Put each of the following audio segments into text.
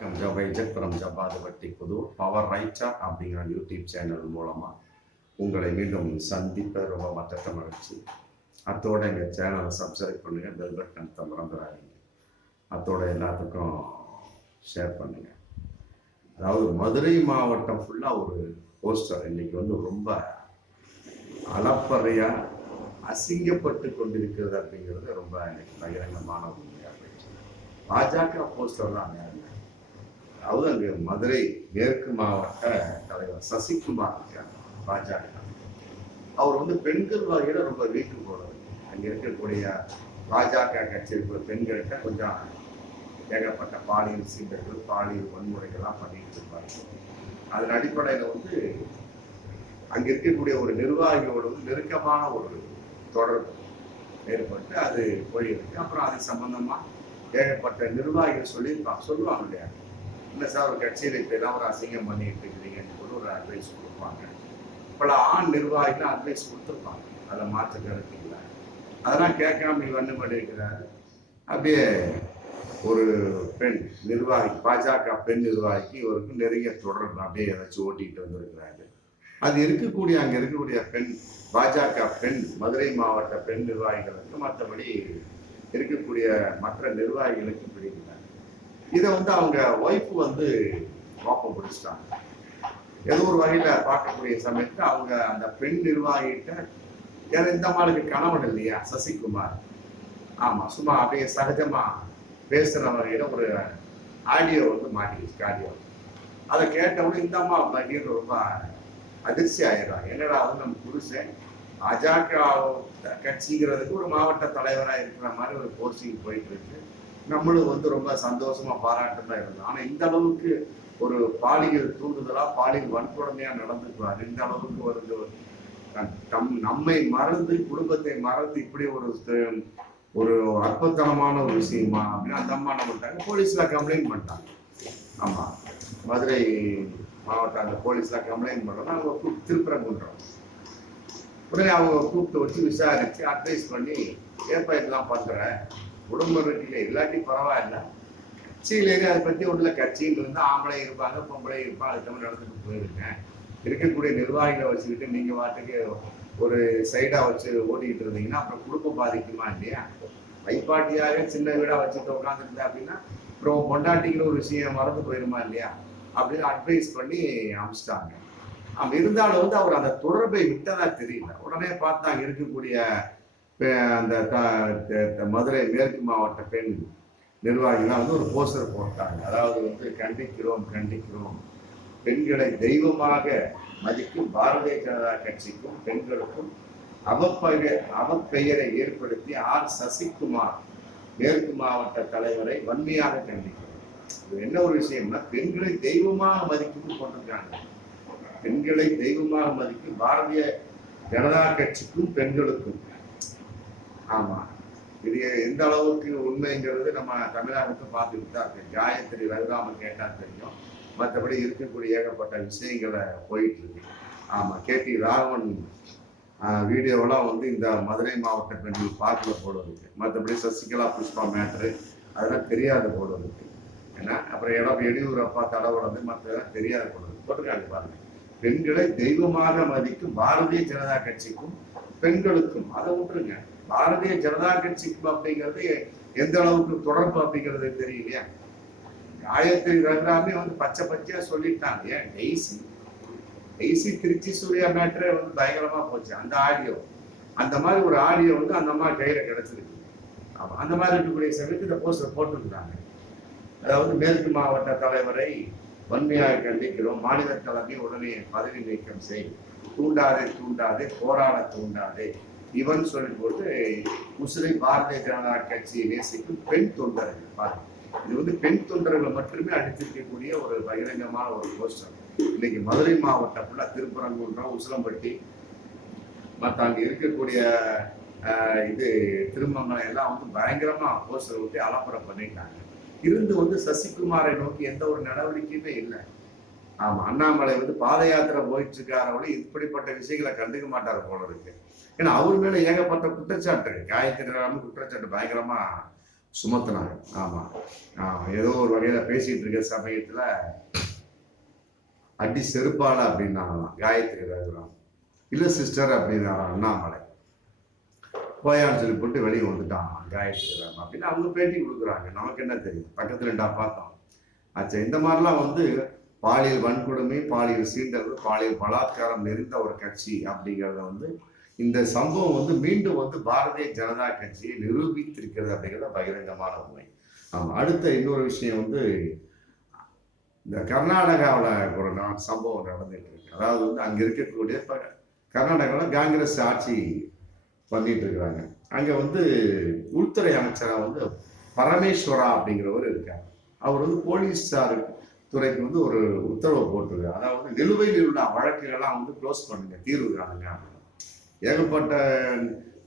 வைஜத் from ஜபாதுபட்டி Pudur power writer அப்படிங்கிற YouTube channel மூலமாக உங்களை மீண்டும் சந்திப்ப ரொம்ப மற்ற மகிழ்ச்சி. அத்தோட எங்கள் சேனலை சப்ஸ்கிரைப் பண்ணுங்கள், பெல் பட்டன் மறந்துடாதீங்க. அத்தோட எல்லாத்துக்கும் ஷேர் பண்ணுங்கள். அதாவது மதுரை மாவட்டம் ஃபுல்லாக ஒரு போஸ்டர் இன்னைக்கு ரொம்ப அளப்பறையாக அசிங்கப்பட்டு கொண்டிருக்கிறது அப்படிங்கிறது ரொம்ப இன்னைக்கு பகிரங்கமான உண்மையாக போயிடுச்சு. பாஜக போஸ்டர் தான் நேரம். அதாவது அங்கே மதுரை மேற்கு மாவட்ட தலைவர் சசிகுமார் இருக்காங்க, பாஜக. அவர் பெண்கள் வகையில் ரொம்ப வீக்கு போனது. அங்கே இருக்கக்கூடிய பாஜக கட்சி இருக்கிற பெண்கள்கிட்ட கொஞ்சம் ஏகப்பட்ட பாலியல் சீண்டர்கள், பாலியல் வன்முறைகள்லாம் பண்ணிட்டு இருப்பாங்க. அதன் அடிப்படையில் அங்கே இருக்கக்கூடிய ஒரு நிர்வாகியோட நெருக்கமான ஒரு தொடர்பு ஏற்பட்டு அது போயிருக்கு. அப்புறம் அது சம்பந்தமாக ஏகப்பட்ட நிர்வாகிகள் சொல்லுவாங்க இல்லையா, இல்லை சார் ஒரு கட்சியில் இப்படிலாம் ஒரு அசிங்கம் பண்ணிட்டு இருக்கிறீங்கன்னு சொல்லி ஒரு அட்வைஸ் கொடுப்பாங்க. பல ஆண் நிர்வாகிகள் அட்வைஸ் கொடுத்துருப்பாங்க, அதை மாற்ற கருத்து இல்லை. அதெல்லாம் கேட்காம இவன்னு பண்ணியிருக்கிறாரு. அப்படியே ஒரு பெண் நிர்வாகி, பாஜக பெண் நிர்வாகிக்கு இவருக்கு நெருங்கிய தொடர்பு அப்படியே ஏதாச்சும் ஓட்டிகிட்டு வந்திருக்கிறாரு. அது இருக்கக்கூடிய அங்கே இருக்கக்கூடிய பெண் பாஜக பெண் மதுரை மாவட்ட பெண் நிர்வாகிகளுக்கு மற்றபடி இருக்கக்கூடிய மற்ற நிர்வாகிகளுக்கு பிடிக்கிறாங்க. இதை அவங்க ஒய்ஃபு கோப்பம் பிடிச்சிட்டாங்க. ஏதோ ஒரு வகையில் பார்க்கக்கூடிய சமயத்தில் அவங்க அந்த பெண் நிர்வாகிகிட்ட, ஏன்னா இந்த அம்மாளுக்கு கணவன் இல்லையா சசிகுமார், ஆமாம் சும்மா அப்படியே சகஜமாக பேசுகிற வகையில் ஒரு ஆடியோ மாட்டிக்கிச்சு. ஆடியோ அதை கேட்டவுடனே இந்த அம்மா அப்படின்னு ரொம்ப அதிர்ச்சி ஆயிடுறாங்க. என்னடா நம்ம புருஷன் பாஜக கட்சிங்கிறதுக்கு ஒரு மாவட்ட தலைவராக இருக்கிற மாதிரி ஒரு போஸ்டிங் போயிட்டு இருக்கு, நம்மளும் ரொம்ப சந்தோஷமா பாராட்டுதான் இருந்தோம். ஆனா இந்த அளவுக்கு ஒரு பாலியல் தூண்டுதலா பாலியல் வன்கொடுமையா நடந்துக்குவார், இந்த அளவுக்கு நம்மை மறந்து குடும்பத்தை மறந்து இப்படி ஒரு அற்புதமான ஒரு விஷயமா அப்படின்னு அந்த அம்மா என்ன பண்ணிட்டாங்க, போலீஸ்ல கம்ப்ளைண்ட் பண்ணிட்டாங்க. ஆமா, மதுரை மாவட்டம் அந்த போலீஸ்ல கம்ப்ளைண்ட் பண்றோம். அவங்க திருப்பரங்குன்றம் உடனே அவங்க கூப்பிட்டு வச்சு விசாரிச்சு அட்வைஸ் பண்ணி, ஏப்பா இதெல்லாம் பண்ற, குடும்பம் இருக்குல்ல, இல்லாட்டி பரவாயில்ல, கட்சியிலேயே அதை பற்றி ஒன்றும் கட்சின்னு இருந்தால் ஆம்பளை இருப்பாங்க பொம்பளை இருப்பாங்க, அதுக்கு மாதிரி நடந்துட்டு போயிருங்க. இருக்கக்கூடிய நிர்வாகிகளை வச்சுக்கிட்டு நீங்கள் வாட்டுக்கு ஒரு சைடாக வச்சு ஓடிக்கிட்டு இருந்தீங்கன்னா அப்புறம் குடும்பம் பாதிக்குமா இல்லையா? வைப்பாட்டியாக சின்ன வீடாக வச்சுட்டு உட்காந்துருந்தா அப்படின்னா அப்புறம் பொண்டாட்டிக்கிற ஒரு விஷயம் மறந்து போயிருமா இல்லையா அப்படின்னு அட்வைஸ் பண்ணி அனுப்பிச்சிட்டாங்க. அப்படி இருந்தாலும் அவர் அந்த தொடர்பை விட்டதா தெரியல. உடனே பார்த்தா அங்கே இருக்கக்கூடிய அந்த மதுரை மேற்கு மாவட்ட பெண் நிர்வாகிகள் ஒரு போஸ்டர் போட்டாங்க. அதாவது கண்டிக்கிறோம் கண்டிக்கிறோம், பெண்களை தெய்வமாக மதிக்கும் பாரதிய ஜனதா கட்சிக்கும் பெண்களுக்கும் அவப்பெயரை ஏற்படுத்தி சசிகுமார் மேற்கு மாவட்ட தலைவரை வன்மையாக கண்டிக்கிறோம். இது என்ன ஒரு விஷயம்னா, பெண்களை தெய்வமாக மதிக்கும் போட்டிருக்காங்க. பெண்களை தெய்வமாக மதிக்கும் பாரதிய ஜனதா கட்சிக்கும் பெண்களுக்கும். ஆமா, இது எந்த அளவுக்கு உண்மைங்கிறது நம்ம தமிழகத்தை பார்த்துக்கிட்டு தான் இருக்கு. காயத்ரி ரகுராமன் கேட்டா தெரியும், மற்றபடி இருக்கக்கூடிய ஏகப்பட்ட விஷயங்களை போயிட்டு இருக்கு. ஆமா, கேடி ராகவன் வீடியோவெல்லாம் இந்த மதுரை மாவட்ட பெண்கள் பார்க்கல போல இருக்கு. மற்றபடி சசிகலா புஷ்பா மேட்ரு அதெல்லாம் தெரியாத போல இருக்கு. ஏன்னா அப்புறம் எடியூரப்பா தடவை மற்ற தெரியாத போல இருக்கு. போட்டிருக்காங்க பாருங்க, பெண்களை தெய்வமாக மதிக்கும் பாரதிய ஜனதா கட்சிக்கும் பெண்களுக்கும். அதை விட்டுருங்க, பாரதிய ஜனதா கட்சிக்கும் அப்படிங்கிறது எந்த அளவுக்கு தொடர்பு அப்படிங்கிறது தெரியலையா? காயத்ரி ரகுராமே பச்சை பச்சையா சொல்லிட்டாங்க. ஏன் டெய்சி திருச்சி சூர்யா மேட்ரே பயங்கரமா போச்சு அந்த ஆடியோ. அந்த மாதிரி ஒரு ஆடியோ அந்த மாதிரி கையில கிடைச்சிருக்கு. ஆமா, அந்த மாதிரி இருக்கக்கூடிய சமயத்து இந்த போஸ்டர் போட்டுருக்காங்க. அதாவது மேற்கு மாவட்ட தலைவரை வன்மையாக கண்டிக்கிறோம், மாநில தலைமை உடனே பதவி நீக்கம் செய், தூண்டாதே போராட தூண்டாதே, இவன் சொல்லி போட்டு முஸ்லிம் பாரதிய ஜனதா கட்சியை நேசிக்கும் பெண் தொண்டர்கள் பாருங்க. இது பெண் தொண்டர்களை மட்டுமே அடித்திருக்கக்கூடிய ஒரு பகிரங்கமான ஒரு போஸ்டர். இன்னைக்கு மதுரை மாவட்டம் ஃபுல்லா திருப்பரங்குன்றம், உசிலம்பட்டி, மற்ற அங்கே இருக்கக்கூடிய திருமங்கலம் எல்லாம் பயங்கரமா போஸ்டர் விட்டு அலப்பறை பண்ணிட்டாங்க. இருந்து சசிகுமாரை நோக்கி எந்த ஒரு நடவடிக்கையுமே இல்லை. ஆமா, அண்ணாமலை பாத யாத்திரை போயிட்டு இருக்காரு, இப்படிப்பட்ட விஷயங்களை கண்டுக்க மாட்டாரு போல இருக்கு. ஏன்னா அவர் மேல ஏகப்பட்ட குற்றச்சாட்டு, காயத்ரி ராமன் குற்றச்சாட்டு பயங்கரமா சுமத்தினாங்க. ஆமா, ஏதோ ஒரு வகையில பேசிட்டு இருக்க சமயத்துல அடி செருப்பால அப்படின்னாங்களாம் காயத்ரி ரகுராம். இல்ல சிஸ்டர் அப்படின்னாராம் அண்ணாமலை. போயான்னு சொல்லி போட்டு வெளியே வந்துட்டான் காயத்ரி ராம் அப்படின்னு அவங்க பேட்டி கொடுக்குறாங்க. நமக்கு என்ன தெரியும், பக்கத்துல பார்த்தோம். ஆச்சா, இந்த மாதிரிலாம் வந்து பாலியல் வன்கொடுமை, பாலியல் சீண்டல், பாலியல் பலாத்காரம் நிறைந்த ஒரு கட்சி அப்படிங்கிறத வந்து இந்த சம்பவம் வந்து மீண்டும் வந்து பாரதிய ஜனதா கட்சியை நிரூபித்திருக்கிறது அப்படிங்கிறத பகிரங்கமான உண்மை. அடுத்த இன்னொரு விஷயம் வந்து இந்த கர்நாடகாவில் ஒரு சம்பவம் நடந்துட்டு இருக்கு. அதாவது வந்து அங்க இருக்கக்கூடிய கர்நாடகாவில் காங்கிரஸ் ஆட்சி பண்ணிட்டு இருக்கிறாங்க. அங்க வந்து உள்துறை அமைச்சரா வந்து பரமேஸ்வரா அப்படிங்கிறவர் இருக்கார். அவர் வந்து போலீஸார் துறைக்கு வந்து ஒரு உத்தரவு போட்டிருக்காரு. அதாவது நிலுவையில் உள்ள வழக்குகள்லாம் வந்து க்ளோஸ் பண்ணுங்க, தீர்வு காணுங்க. ஏகப்பட்ட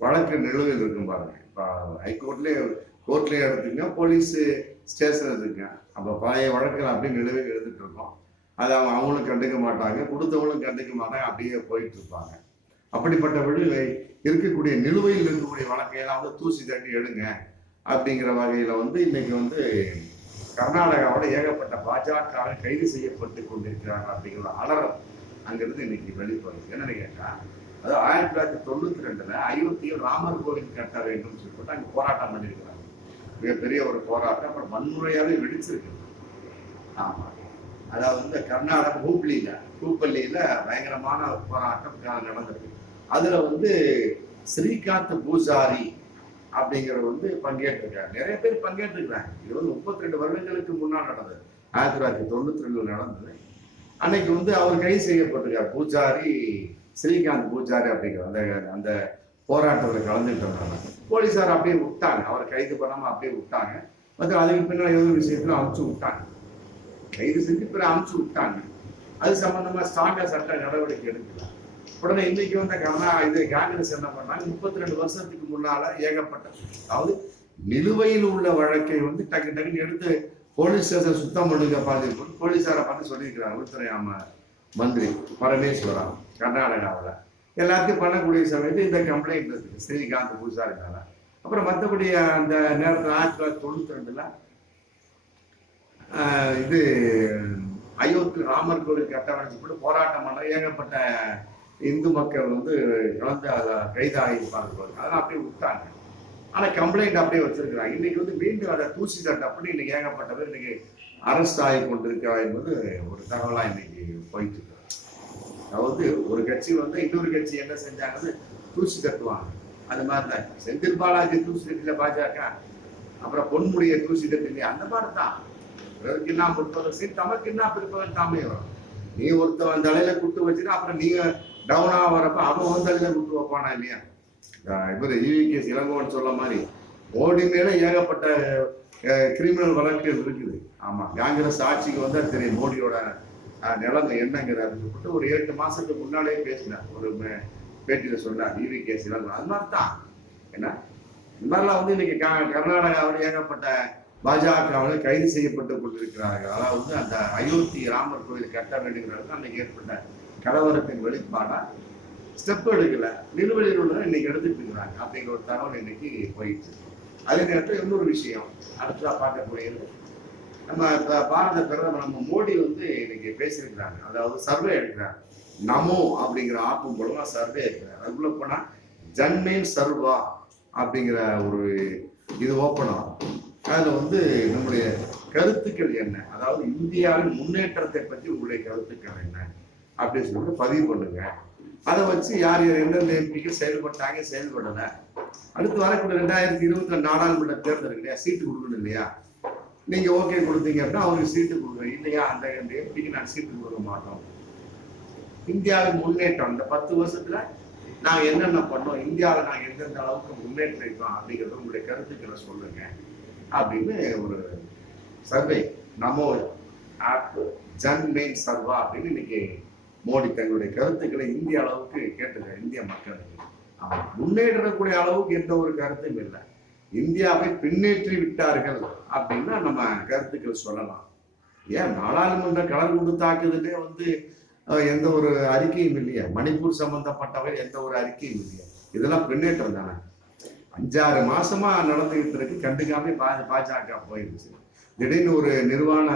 வழக்கு நிலுவையில் இருக்கும் பாருங்க. இப்போ ஹைகோர்ட்லேயே கோர்ட்லேயே எடுத்துங்க, போலீஸ் ஸ்டேஷன் எடுத்துங்க. அப்போ பழைய வழக்குகள் அப்படியே நிலுவையில் எடுத்துட்டு இருக்கோம். அதை அவங்களும் கண்டுக்க மாட்டாங்க, கொடுத்தவங்களும் கண்டுக்க மாட்டாங்க, அப்படியே போயிட்டு இருப்பாங்க. அப்படிப்பட்ட விடுதலை இருக்கக்கூடிய நிலுவையில் இருக்கக்கூடிய வழக்கையெல்லாம் வந்து தூசி தட்டி எடுங்க அப்படிங்கிற வகையில வந்து இன்னைக்கு வந்து கர்நாடகாவோட ஏகப்பட்ட பாஜக கைது செய்யப்பட்டு கொண்டிருக்கிறாங்க அப்படிங்கிற அலறம் அங்கிருந்து இன்னைக்கு வெளிப்படுது. என்னன்னு கேட்டா, அதாவது 1992 அயோத்தியில் ராமர் கோவில் கட்ட வேண்டும் சொல்லிட்டு அங்க போராட்டம் பண்ணியிருக்கிறாங்க. மிகப்பெரிய ஒரு போராட்டம். அப்புறம் வன்முறையாவே வெடிச்சிருக்கு. ஆமா, அதாவது வந்து கர்நாடகா ஹூப்பள்ளியில பயங்கரமான போராட்டம் நடந்தது. அதுல வந்து ஸ்ரீகாந்த் பூஜாரி அப்படிங்கிறவர் வந்து பங்கேற்றிருக்காரு. நிறைய பேர் பங்கேற்றிருக்கிறாங்க. இது வந்து 32 வருடங்களுக்கு முன்னால் நடந்தது. 1992 நடந்தது. அன்னைக்கு வந்து அவர் கைது செய்யப்பட்டிருக்கார். பூஜாரி, ஸ்ரீகாந்த் பூஜாரி அப்படிங்கிற அந்த அந்த போராட்டத்தில் கலந்துட்டாங்க. போலீஸார் அப்படியே விட்டாங்க, அவரை கைது பண்ணாம அப்படியே விட்டாங்க. மற்றும் அதுக்கு பின்னால் ஏதோ விஷயத்துல அமுச்சு விட்டாங்க, கைது செஞ்சு பிறகு அமுச்சு விட்டாங்க. அது சம்பந்தமா ஸ்ட்ராங்கா சட்ட நடவடிக்கை எடுக்கல. உடனே இன்னைக்கு வந்து இது காங்கிரஸ் என்ன பண்ணாங்க, 32 வருஷத்துக்கு முன்னால ஏகப்பட்ட, அதாவது நிலுவையில் உள்ள வழக்கை வந்து டக்கு டக்குன்னு எடுத்து போலீஸ் ஸ்டேஷன் சுத்தம் பண்ணுங்க பார்த்து போலீஸாரை பார்த்து சொல்லியிருக்கிறாங்க உள்துறை மந்திரி பரமேஸ்வரா. கர்நாடகாவில் எல்லாத்தையும் பண்ணக்கூடிய சமயத்து இந்த கம்ப்ளைண்ட் இருக்கு ஸ்ரீகாந்த் பூஜாரினால. அப்புறம் மற்றபடி அந்த நேரத்தில் 1992 இது அயோத்தி ராமர் கோவில் கட்டமைச்சு கூட போராட்டம் பண்ண ஏகப்பட்ட இந்து மக்கள் வந்து கலந்து அதை கைதாகிருப்பாங்க. அதெல்லாம் அப்படியே விட்டாங்க. ஆனால் கம்ப்ளைண்ட் அப்படியே வச்சிருக்கிறாங்க. இன்னைக்கு வந்து மீண்டும் அதை தூசி தட்டு அப்படி இன்னைக்கு ஏகப்பட்ட பேர் இன்னைக்கு அரெஸ்ட் ஆகி கொண்டிருக்கிறா என்பது ஒரு தகவலாக இன்னைக்கு போயிட்டு இருக்கு. அதாவது ஒரு கட்சி வந்து இன்னொரு கட்சி என்ன செஞ்சாங்கன்னு தூசி தட்டுவாங்க. அது மாதிரி தான் செந்தில் பாலாஜி தூசி தட்டில பாஜக, அப்புறம் பொன்முடியை தூசி தட்டில அந்த மாதிரி தான். என்ன 30 சீட் தமக்கு என்ன பிற்பகல் தாமே வரும். நீ ஒருத்தவன் தலையில குட்டு வச்சுன்னா அப்புறம் நீங்க டவுனா வரப்ப அவன் வந்து தலையில குட்டு வைப்பானா இல்லையா? இவர் EVKS இளங்கோவன் சொல்ல மாதிரி மோடி மேல ஏகப்பட்ட கிரிமினல் வழக்குகள் இருக்குது. ஆமா, காங்கிரஸ் ஆட்சிக்கு வந்தா தெரியும் மோடியோட நிலைமை என்னங்கிறாரு சொல்லிட்டு ஒரு 8 மாசத்துக்கு முன்னாலே பேசினார், ஒரு பேட்டியில சொன்னார் EVKS இளங்கோவன். அது மாதிரி தான் என்ன இந்த மாதிரிலாம் வந்து இன்னைக்கு கர்நாடகாவில் ஏகப்பட்ட பாஜகவில் கைது செய்யப்பட்டு கொண்டிருக்கிறார்கள். அதாவது வந்து அந்த அயோத்தி ராமர் கோயில் கட்ட வேண்டுங்கிறது அன்னைக்கு ஏற்பட்ட கலவரத்தின் வெளிப்பாடா ஸ்டெப் எடுக்கல, நிலுவையில் உள்ளதை இன்னைக்கு எடுத்துட்டு இருக்கிறாங்க அப்படிங்கிற ஒரு தகவல் இன்னைக்கு போயிடுச்சு. அதே நேரத்தில் இன்னொரு விஷயம் அடுத்ததா பார்க்கக்கூடியது, நம்ம இப்ப பாரத பிரதமர் நம்ம மோடி வந்து இன்னைக்கு பேசியிருக்கிறாங்க. அதாவது சர்வே எடுக்கிறார், நமோ அப்படிங்கிற ஆப்பும் மூலமா சர்வே எடுக்கிறார். அதுக்குள்ள போனா ஜன்மேன் சர்வா அப்படிங்கிற ஒரு இது ஓப்பன் ஆகும். அதுல வந்து நம்முடைய கருத்துக்கள் என்ன, அதாவது இந்தியாவின் முன்னேற்றத்தை பற்றி உங்களுடைய கருத்துக்கள் என்ன அப்படின்னு சொல்லிட்டு பதிவு பண்ணுங்க. அதை வச்சு யார் யார் எந்தெந்த எம்பிக்கள் செயல்பட்டாங்க செயல்படல, அடுத்து வரக்கூடிய 2024 நாடாளுமன்ற தேர்தல் இல்லையா, சீட்டு கொடுக்கணும் இல்லையா, நீங்க ஓகே கொடுத்தீங்க அப்படின்னா அவருக்கு சீட்டு கொடுக்குறேன், இல்லையா அந்த எம்பிக்கு நான் சீட்டு கொடுக்க மாட்டோம். இந்தியாவின் முன்னேற்றம் இந்த 10 வருஷத்துல நாங்க என்னென்ன பண்ணோம், இந்தியாவில் நாங்க எந்தெந்த அளவுக்கு முன்னேற்றிருக்கோம் அப்படிங்கிறது உங்களுடைய கருத்துக்களை சொல்லுங்க அப்படின்னு ஒரு சர்வே நமோ ஆப் ஜன்மேன் சர்வா அப்படின்னு இன்னைக்கு மோடி தங்களுடைய கருத்துக்களை இந்திய அளவுக்கு கேட்டுக்க இந்திய மக்களுக்கு. முன்னேற்றக்கூடிய அளவுக்கு எந்த ஒரு கருத்தும் இல்லை, இந்தியாவை பின்னேற்றி விட்டார்கள் அப்படின்னா நம்ம கருத்துக்கள் சொல்லலாம். ஏன் நாடாளுமன்ற கலர் குண்டு தாக்குதலே வந்து எந்த ஒரு அறிக்கையும் இல்லையா, மணிப்பூர் சம்பந்தப்பட்டவை எந்த ஒரு அறிக்கையும் இல்லையா, இதெல்லாம் பின்னேற்றம் தானே. 5-6 மாசமா நடந்துகிட்டு இருக்கு, கண்டுக்காம பாஜக போயிருச்சு. திடீர்னு ஒரு நிர்வாண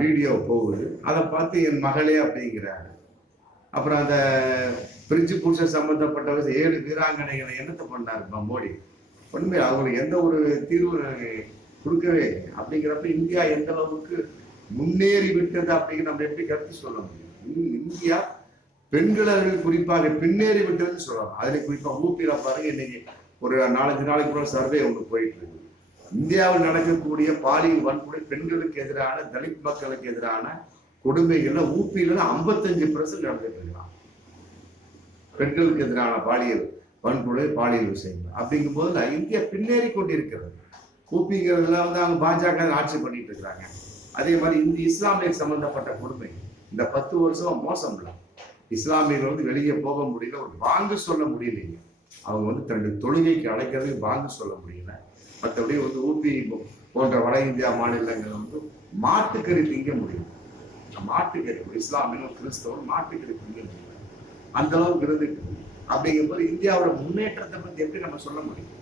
வீடியோ போகுது, அதை பார்த்து என் மகளே அப்படிங்கிறாரு. அப்புறம் அந்த பிரிட்ஜ் புருஷ சம்பந்தப்பட்ட 7 வீராங்கனைகளை என்னத்தை பண்ணாரு மோடி? உண்மை அவங்களுக்கு எந்த ஒரு தீர்வு கொடுக்கவே. அப்படிங்கிறப்ப இந்தியா எந்த அளவுக்கு முன்னேறி விட்டது அப்படிங்கிற நம்ம எப்படி கருத்து சொல்ல முடியும்? இந்தியா பெண்களை குறிப்பாக பின்னேறி விட்டதுன்னு சொல்லலாம். அதுல குறிப்பா ஊப்பியில பாருங்க, இன்னைக்கு ஒரு 4-5 நாளைக்கு கூட சர்வே ஒன்று போயிட்டு இருக்கு. இந்தியாவில் நடக்கக்கூடிய பாலியல் வன்முறை, பெண்களுக்கு எதிரான, தலித் மக்களுக்கு எதிரான கொடுமைகள்ல ஊப்பியில 55% நடந்துட்டு இருக்கலாம். பெண்களுக்கு எதிரான பாலியல் வன்முறை, பாலியல் விஷயங்கள் அப்படிங்கும் போது இந்தியா பின்னேறி கொண்டிருக்கிறது. ஊப்பிங்கிறதுல அவங்க பாஜக ஆட்சி பண்ணிட்டு இருக்கிறாங்க. அதே மாதிரி இஸ்லாமிய சம்பந்தப்பட்ட கொடுமை இந்த 10 வருஷம் மோசம் இல்லை. இஸ்லாமியர்கள் வெளியே போக முடியல, ஒரு வாங்கு சொல்ல முடியலைங்க. அவங்க தன்னுடைய தொழுகைக்கு அழைக்கிறதுக்கு வாங்கு சொல்ல முடியல. மற்றபடி ஊபி போன்ற வட இந்தியா மாநிலங்கள் மாட்டுக்கறி திங்க முடியும். மாட்டுக்கறி இஸ்லாமியர்கள் கிறிஸ்தவர்கள் மாட்டுக்கறி திங்க முடியல, அந்த அளவுக்கு இருந்துட்டு. அப்படிங்கும்போது இந்தியாவோட முன்னேற்றத்தை பத்தி எப்படி நம்ம சொல்ல முடியும்?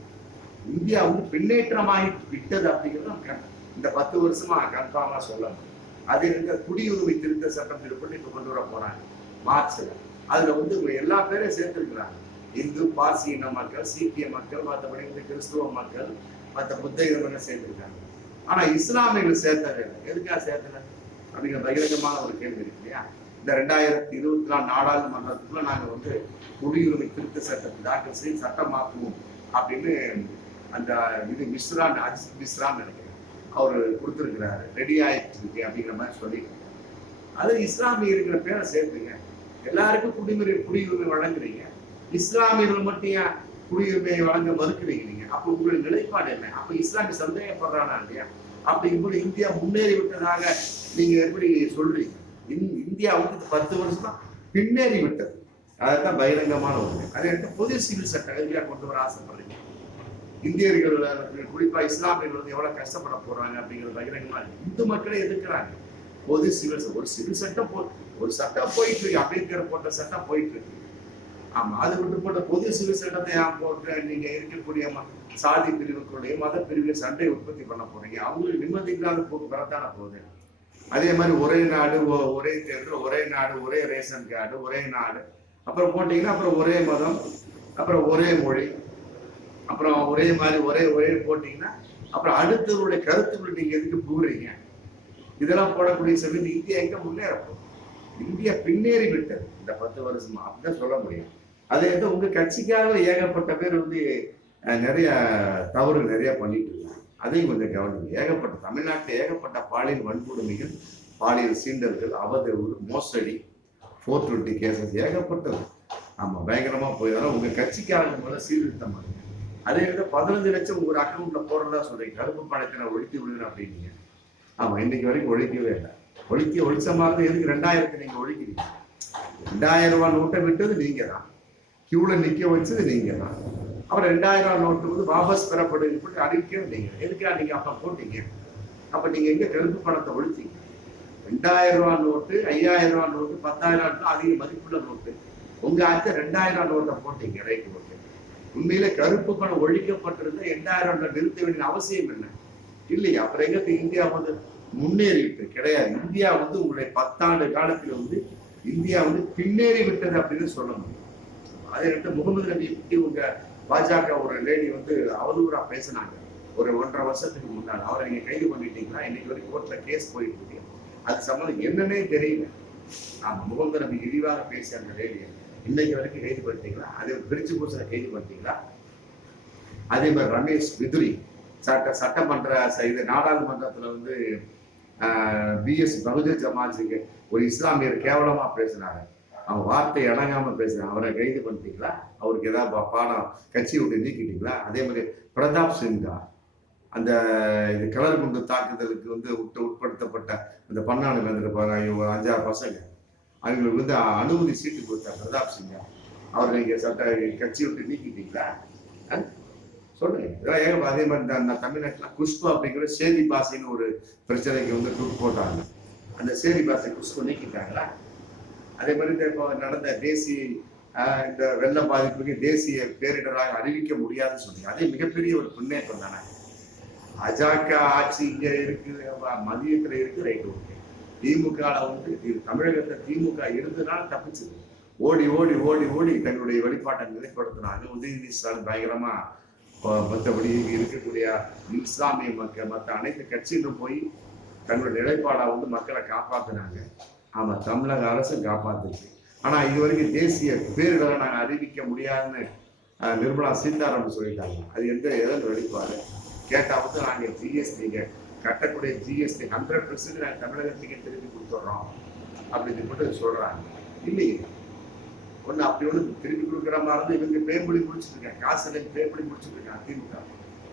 இந்தியா பின்னேற்றமாகி விட்டது அப்படிங்கிறது இந்த 10 வருஷமா கன்ஃபார்மா சொல்ல முடியும். அதே குடியுரிமை திருத்த சட்டம் திருப்பி இப்ப கொண்டு வர போறாங்க மார்ச்ல. அதுல எல்லா பேரையும் சேர்த்திருக்கிறாங்க. இந்து, பார்சி இன மக்கள், சீக்கிய மக்கள், மற்றபடி கிறிஸ்துவ மக்கள், மற்ற புத்த இனமெல்லாம் சேர்த்திருக்காங்க. ஆனா இஸ்லாமியர்கள் சேர்த்தவே இல்லை. எதுக்காக சேர்த்தல அப்படிங்கிற பகிரங்கமான ஒரு கேள்வி இருக்கு இல்லையா? இந்த 2024 நாடாளுமன்றத்துக்குள்ள நாங்க குடியுரிமை திருத்த சட்டத்தை தாக்கல் செய்து சட்டமாக்குவோம் அப்படின்னு அந்த அஜித் மிஸ்ரான்னு நினைக்கிறேன், அவரு கொடுத்துருக்கிறாரு. ரெடி ஆயிட்டு இருக்கு அப்படிங்கிற மாதிரி சொல்லிட்டு, அது இஸ்லாமிய இருக்கிற பேரை சேர்த்துங்க. எல்லாருக்கும் குடியுரிமை வழங்குறீங்க, இஸ்லாமியர்கள் மட்டும் ஏன் குடியுரிமையை வழங்க மறுக்கிறீங்க நீங்க? அப்ப உங்களுடைய நிலைப்பாடு என்ன? அப்ப இஸ்லாமிய சந்தேகப்படுறானா இல்லையா? அப்படிங்கும்போது இந்தியா முன்னேறி விட்டதாக நீங்க எப்படி சொல்றீங்க? இந்தியா 10 வருஷம் பின்னேறி விட்டது. அதான் பகிரங்கமான ஒண்ணு. அதே பொது சிவில் சட்டம் எதிராக கொண்டு வர ஆசைப்படுறீங்க. இந்தியர்கள் குறிப்பா இஸ்லாமியர்கள் எவ்வளவு கஷ்டப்பட போறாங்க அப்படிங்கிற பகிரங்கமா இருக்கு. இந்து மக்களே எதிர்க்கிறாங்க. பொது சிவில் ஒரு சிவில் சட்டம் ஒரு சட்டம் போயிட்டு இருக்கு, அம்பேத்கர் போட்ட சட்டம் போயிட்டு இருக்கு. ஆமா, அது போட்ட பொது சிவில் சட்டத்தை போட்டு நீங்க இருக்கக்கூடிய சாதி பிரிவுக்குள்ளேயே மத பிரிவுல சண்டையை உற்பத்தி பண்ண போறீங்க. அவங்களுக்கு நிம்மதி இல்லாத போக்கு வரத்தான போகுது. அதே மாதிரி ஒரே நாடு, ஒரே தேர்தல், ஒரே நாடு, ஒரே ரேஷன் கார்டு, ஒரே நாடு, அப்புறம் போட்டீங்கன்னா அப்புறம் ஒரே மதம், அப்புறம் ஒரே மொழி, அப்புறம் ஒரே மாதிரி ஒரே போட்டீங்கன்னா அப்புறம் அடுத்தவருடைய கருத்துக்களை நீங்க எதுக்கு புகுறீங்க? இதெல்லாம் போடக்கூடிய சொல்லி இந்தியா எங்க முன்னேறப்போம்? இந்தியா பின்னேறி விட்டது இந்த 10 வருஷமா அப்படிதான் சொல்ல முடியும். அதே உங்க கட்சிக்காக ஏகப்பட்ட பேர் நிறைய தவறு நிறைய பண்ணிட்டு இருக்காங்க. அதையும் கொஞ்சம் கவனிங்க. ஏகப்பட்ட தமிழ்நாட்டில் ஏகப்பட்ட பாலியல் வன்கொடுமைகள், பாலியல் சீண்டல்கள், அவதூறு, மோசடி, 420 கேசஸ் ஏகப்பட்டது. ஆமா, பயங்கரமா போயிடும். உங்க கட்சிக்காரங்க முதல்ல சீர்திருத்தம் பண்ணுங்க. அதே 15 லட்சம் ஒரு அக்கௌண்ட்ல போடுறதா சொல்றீங்க. கருப்பு பணத்தை ஒழித்து விடுங்க அப்படின்னீங்க. ஆமா, இன்னைக்கு வரைக்கும் ஒழிக்கவே இல்லை. ஒழிச்ச மாதிரி எதுக்கு 2000 நீங்க ஒழிக்கிறீங்க? 2000 ரூபாய் நோட்டை விட்டது நீங்க தான், கியூல நிக்க வச்சது நீங்க தான். அப்புறம் 2000 நோட்டு வாபஸ் பெறப்படுது அறிவிக்கிறது நீங்க. எதுக்காக நீங்க அப்ப போட்டீங்க? அப்ப நீங்க எங்க கருப்பு பணத்தை ஒழிச்சீங்க? 2000 ரூபாய் நோட்டு, 5000 ரூபாய் நோட்டு, 10,000 அதிக மதிப்புள்ள நோட்டு. உங்க ஆச்சு 2000 நோட்டை போட்டீங்க. Right, okay. உண்மையில கருப்பு பணம் ஒழிக்கப்பட்டிருந்த 2000 நிறுத்த வேண்டிய அவசியம் என்ன? இல்லையா? அப்புறம் எங்க இந்தியா முன்னேறிட்டு கிடையாது. இந்தியா உங்களுடைய 10 ஆண்டு காலத்துல இந்தியா பின்னேறி விட்டது அப்படின்னு சொல்ல முடியும். அதே முகமது நபியை பற்றி உங்க பாஜக ஒரு லேடி அவதூறா பேசினாங்க ஒரு 1.5 வருஷத்துக்கு முன்னாடி. அவரை நீங்க கைது பண்ணிட்டீங்களா? இன்னைக்கு வரைக்கும் கோர்ட்ல கேஸ் போயிட்டு இருக்கு. அது சம்பந்தம் என்னன்னே தெரியல. ஆமா, முகமது நபி இழிவாக பேசிய அந்த லேடியை இன்னைக்கு வரைக்கும் கைது பண்ணிட்டீங்களா? அதே பிரிட்ஜ் பூசனை கைது பண்ணிட்டீங்களா? அதே மாதிரி ரமேஷ் பிதுரி சட்டமன்ற இது நாடாளுமன்றத்துல பிஎஸ் பகுஜன் சமாஜுக்கு ஒரு இஸ்லாமியர் கேவலமா பேசினாங்க. அவன் வார்த்தை அடங்காம பேசுறான். அவரை கைது பண்ணிட்டீங்களா? அவருக்கு ஏதாவது பாடம் கட்சி விட்டு நீக்கிட்டீங்களா? அதே மாதிரி பிரதாப் சிங்கா அந்த இது கலர் குண்டு தாக்குதலுக்கு உட்படுத்தப்பட்ட அந்த பண்ணாடு இருந்திருப்பாங்க 5-6 பசங்க, அவங்களுக்கு அனுமதி சீட்டு கொடுத்தாங்க பிரதாப் சிங்கா. அவர் நீங்க கட்சி விட்டு நீக்கிட்டீங்களா? சொல்லுங்க. இதெல்லாம் அதே மாதிரி தமிழ்நாட்டில் குஷ்பு அப்படிங்கிற சேதி பாசைன்னு ஒரு பிரச்சனைக்கு டூர் போட்டாங்க. அந்த சேதி பாசை குஷ்பு நீக்கிட்டாங்களா? அதே மாதிரி இப்போ நடந்த தேசிய இந்த வெள்ள பாதிப்புக்கு தேசிய பேரிடராக அறிவிக்க முடியாதுன்னு சொன்னீங்க. அதே மிகப்பெரிய ஒரு முன்னேற்றம் தானே. பாஜக ஆட்சி இங்க இருக்கு, மதியத்துல இருக்கு, ரைட், ஓகே. திமுக வந்து தமிழகத்தை திமுக இருந்ததுனால தப்பிச்சது. ஓடி ஓடி ஓடி ஓடி தன்னுடைய வெளிப்பாட்டை நிலைப்படுத்தினாங்க. உதயநிதி ஸ்டாலின் பயங்கரமா மற்றபடி இருக்கக்கூடிய இஸ்லாமிய மக்கள் மற்ற அனைத்து கட்சியிலும் போய் தன்னுடைய நிலைப்பாடை வந்து மக்களை காப்பாத்தினாங்க. ஆமா, தமிழக அரசு காப்பாத்துச்சு. ஆனா இது வரைக்கும் தேசிய பேரிடரை நாங்கள் அறிவிக்க முடியாதுன்னு நிர்மலா சீதாராமன் சொல்லிட்டாங்க. அது எதன் வெளிப்பாடு கேட்டா வந்து நாங்கள் ஜிஎஸ்டிங்க கட்டக்கூடிய ஜிஎஸ்டி 100% நாங்கள் தமிழகத்துக்கு திருப்பி கொடுத்துட்றோம் அப்படின்னு மட்டும் சொல்றாங்க. இல்லையே, ஒன்று அப்படி ஒன்று திருப்பி கொடுக்குற மாதிரி இருந்து இவங்க பேம்புடி முடிச்சுட்டு இருக்காங்க, காசு இல்லைன்னு பேம்புடி முடிச்சுட்டு இருக்காங்க திமுக.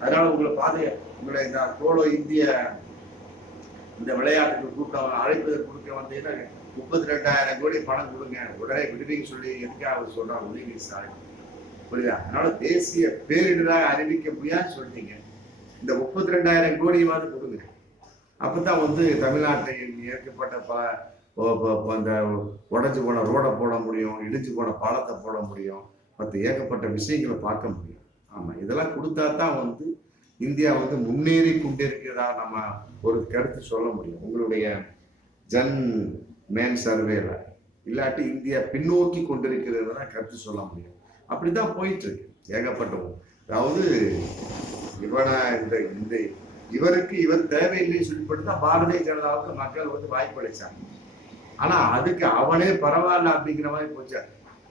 அதனால உங்களை இந்த கோலோ இந்திய இந்த விளையாட்டுக்கு கூட்டம் அழைப்பதற்கு கொடுக்க வந்தீங்கன்னா 32,000 கோடி பணம் கொடுங்க உடனே விடுவீங்க சொல்லி எதுக்காக அவர் சொல்றாங்க உதயநிதி ஸ்டாலின். புரியுதா? அதனால தேசிய பேரிடராக அறிவிக்க முடியாதுன்னு சொல்லிட்டீங்க. இந்த 32,000 கோடியாவது கொடுங்க. அப்பதான் வந்து தமிழ்நாட்டில் ஏற்கப்பட்ட அந்த உடஞ்சு போன ரோடை போட முடியும், இடிஞ்சு போன பாலத்தை போட முடியும், மற்ற ஏகப்பட்ட விஷயங்களை பார்க்க முடியும். ஆமா, இதெல்லாம் கொடுத்தா தான் வந்து இந்தியா வந்து முன்னேறி கொண்டிருக்கிறதா நம்ம ஒரு கருத்து சொல்ல முடியும். உங்களுடைய ஜன் மேன் சர்வேல இல்லாட்டி இந்தியா பின்னோக்கி கொண்டிருக்கிறது தான் கருத்து சொல்ல முடியும். அப்படிதான் போயிட்டு இருக்கு ஏகப்பட்டவும். அதாவது இவருக்கு இவர் தேவையில்லைன்னு சொல்லிப்பட்டு தான் பாரதிய ஜனதாவுக்கு மக்கள் வந்து வாய்ப்பு அளிச்சாங்க. ஆனா அதுக்கு அவனே பரவாயில்ல அப்படிங்கிற மாதிரி போச்சு.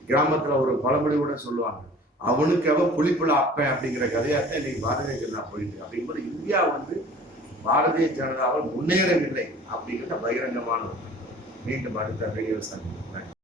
கிராமத்துல ஒரு பழமொழி கூட சொல்லுவாங்க, அவனுக்கு அவ புலிப்புல அப்பன் அப்படிங்கிற கதையாத்தான் இன்னைக்கு பாரதிய ஜனதா போயிட்டு. அப்படிங்கும்போது இந்தியா வந்து பாரதிய ஜனதாவால் முன்னேறவில்லை அப்படிங்கிறத பகிரங்கமான மீண்டும் அடுத்த வீடியோ சந்திப்போம்.